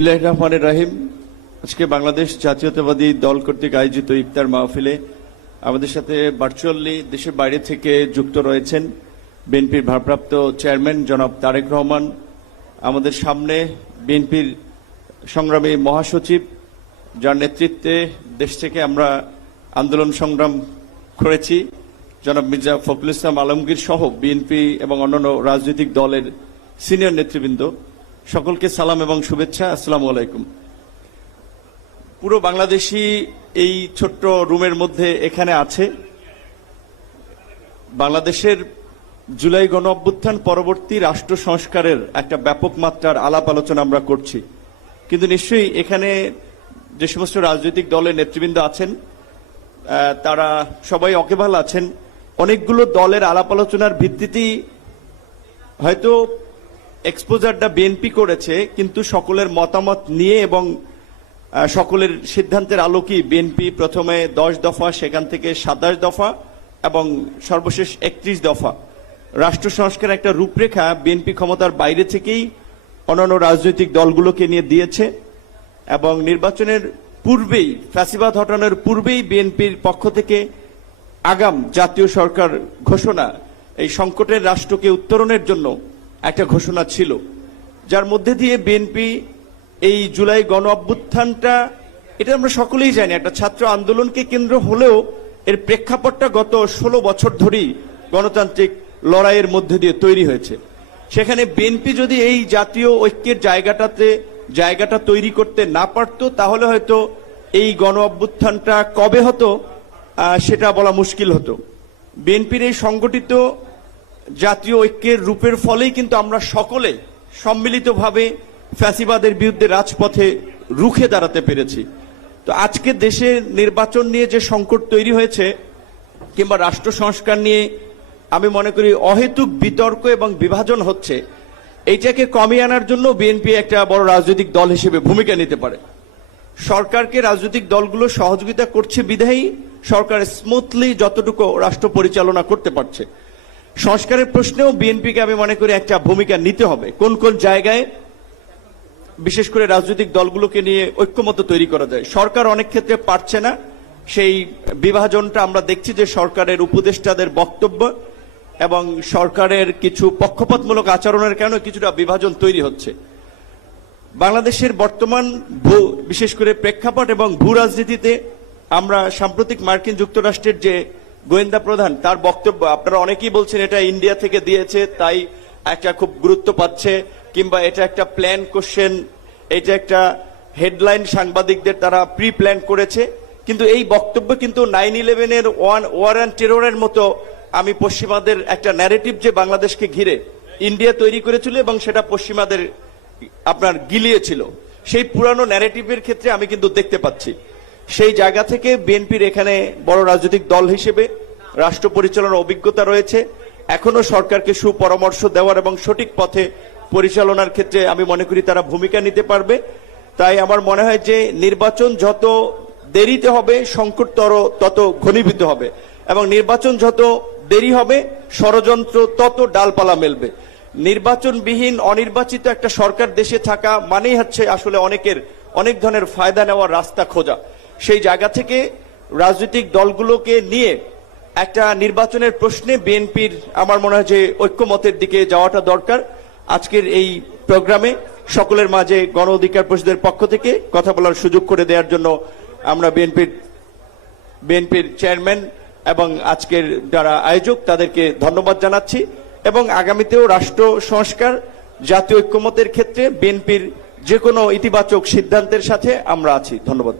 বিসমিল্লাহির রহমানির রহিম। আজকে বাংলাদেশ জাতীয়তাবাদী দল কর্তৃক আয়োজিত ইফতার মাহফিলে আমাদের সাথে ভার্চুয়ালি দেশের বাইরে থেকে যুক্ত রয়েছেন বিএনপির ভারপ্রাপ্ত চেয়ারম্যান জনাব তারেক রহমান, আমাদের সামনে বিএনপির সংগ্রামী মহাসচিব যার নেতৃত্বে দেশ থেকে আমরা আন্দোলন সংগ্রাম করেছি জনাব মির্জা ফখরুল ইসলাম আলমগীর সহ বিএনপি এবং অন্যান্য রাজনৈতিক দলের সিনিয়র নেতৃবৃন্দ, সকলকে সালাম এবং শুভেচ্ছা। আসসালামু আলাইকুম। পুরো বাংলাদেশি এই ছোট্ট রুমের মধ্যে এখানে আছে। বাংলাদেশের জুলাই গণ অভ্যুত্থান পরবর্তী রাষ্ট্র সংস্কারের একটা ব্যাপক মাত্রার আলাপ আলোচনা আমরা করছি, কিন্তু নিশ্চয়ই এখানে যে সমস্ত রাজনৈতিক দলের নেতৃবৃন্দ আছেন তারা সবাই ওয়াকিবহাল আছেন। অনেকগুলো দলের আলাপ আলোচনার ভিত্তিতেই হয়তো এক্সপোজারটা বিএনপি করেছে, কিন্তু সকলের মতামত নিয়ে এবং সকলের সিদ্ধান্তের আলোকেই বিএনপি প্রথমে 10 দফা, সেখান থেকে 27 দফা এবং সর্বশেষ 31 দফা রাষ্ট্র সংস্কারের একটা রূপরেখা বিএনপি ক্ষমতার বাইরে থেকেই অন্যান্য রাজনৈতিক দলগুলোকে নিয়ে দিয়েছে। এবং নির্বাচনের পূর্বেই, ফ্যাসিবাদ হটানোর পূর্বেই বিএনপির পক্ষ থেকে আগাম জাতীয় সরকার ঘোষণা, এই সংকটের রাষ্ট্রকে উত্তরণের জন্য একটা ঘোষণা ছিল, যার মধ্যে দিয়ে বিএনপি এই জুলাই গণ অভ্যুত্থানটা, এটা আমরা সকলেই জানি, একটা ছাত্র আন্দোলনকে কেন্দ্র হলেও এর প্রেক্ষাপটটা গত 16 বছর ধরেই গণতান্ত্রিক লড়াইয়ের মধ্যে দিয়ে তৈরি হয়েছে। সেখানে বিএনপি যদি এই জাতীয় ঐক্যের জায়গাটা তৈরি করতে না পারত, তাহলে হয়তো এই গণ অভ্যুত্থানটা কবে হতো সেটা বলা মুশকিল হতো। বিএনপির এই সংগঠিত জাতীয় ঐক্যের রূপের ফলেই কিন্তু আমরা সকলে সম্মিলিতভাবে ফ্যাসিবাদের বিরুদ্ধে রাজপথে রুখে দাঁড়াতে পেরেছি। তো আজকে দেশে নির্বাচন নিয়ে যে সংকট তৈরি হয়েছে কিংবা রাষ্ট্র সংস্কার নিয়ে আমি মনে করি অহেতুক বিতর্ক এবং বিভাজন হচ্ছে, এইটাকে কমিয়ে আনার জন্য বিএনপি একটা বড় রাজনৈতিক দল হিসেবে ভূমিকা নিতে পারে। সরকারকে রাজনৈতিক দলগুলো সহযোগিতা করছে বিধায়ী সরকার স্মুথলি যতটুকু রাষ্ট্র পরিচালনা করতে পারছে। সংস্কারের প্রশ্নেও বিএনপিকে আমি মনে করি একটা ভূমিকা নিতে হবে। কোন কোন জায়গায় বিশেষ করে রাজনৈতিক দলগুলোকে নিয়ে ঐক্যমত তৈরি করা যায়। সরকার অনেক ক্ষেত্রে পারছে না, সেই বিভাজনটা আমরা দেখছি যে সরকারের উপদেষ্টাদের বক্তব্য এবং সরকারের কিছু পক্ষপাতমূলক আচরণের কারণে কিছুটা বিভাজন তৈরি হচ্ছে। বাংলাদেশের বর্তমান বিশেষ করে প্রেক্ষাপট এবং ভূ রাজনীতিতে আমরা সাম্প্রতিক মার্কিন যুক্তরাষ্ট্রের যে গোয়েন্দা প্রধান, তার বক্তব্য আপনারা অনেকেই বলছেন এটা ইন্ডিয়া থেকে দিয়েছে তাই একটা খুব গুরুত্ব পাচ্ছে, কিংবা এটা একটা প্ল্যান কোশ্চেন, এটা একটা হেডলাইন সাংবাদিকদের তারা প্রি প্ল্যান করেছে। কিন্তু এই বক্তব্য কিন্তু 9/11-এর ওয়ার অ্যান্ড টেররের মতো আমি পশ্চিমাদের একটা ন্যারেটিভ যে বাংলাদেশকে ঘিরে ইন্ডিয়া তৈরি করেছিল এবং সেটা পশ্চিমাদের আপনার গিলিয়েছিল, সেই পুরানো ন্যারেটিভের ক্ষেত্রে আমি কিন্তু দেখতে পাচ্ছি। সেই জায়গা থেকে বিএনপির এখানে বড় রাজনৈতিক দল হিসেবে রাষ্ট্র পরিচালনার অভিজ্ঞতা রয়েছে, এখনো সরকারকে সুপরামর্শ দেওয়ার এবং সঠিক পথে পরিচালনার ক্ষেত্রে আমি মনে করি তারা ভূমিকা নিতে পারবে। তাই আমার মনে হয় যে নির্বাচন যত দেরিতে হবে সংকট তত ঘনীভূত হবে, এবং নির্বাচন যত দেরি হবে ষড়যন্ত্র তত ডালপালা মেলবে। নির্বাচনবিহীন অনির্বাচিত একটা সরকার দেশে থাকা মানেই হচ্ছে আসলে অনেক ধরনের ফায়দা নেওয়ার রাস্তা খোঁজা। সেই জায়গা থেকে রাজনৈতিক দলগুলোকে নিয়ে একটা নির্বাচনের প্রশ্নে বিএনপির আমার মনে হয় যে ঐক্যমতের দিকে যাওয়াটা দরকার। আজকের এই প্রোগ্রামে সকলের মাঝে গণ অধিকার পরিষদের পক্ষ থেকে কথা বলার সুযোগ করে দেওয়ার জন্য আমরা বিএনপির চেয়ারম্যান এবং আজকের যারা আয়োজক তাদেরকে ধন্যবাদ জানাচ্ছি, এবং আগামীতেও রাষ্ট্র সংস্কার জাতীয় ঐক্যমতের ক্ষেত্রে বিএনপির যে কোনো ইতিবাচক সিদ্ধান্তের সাথে আমরা আছি। ধন্যবাদ।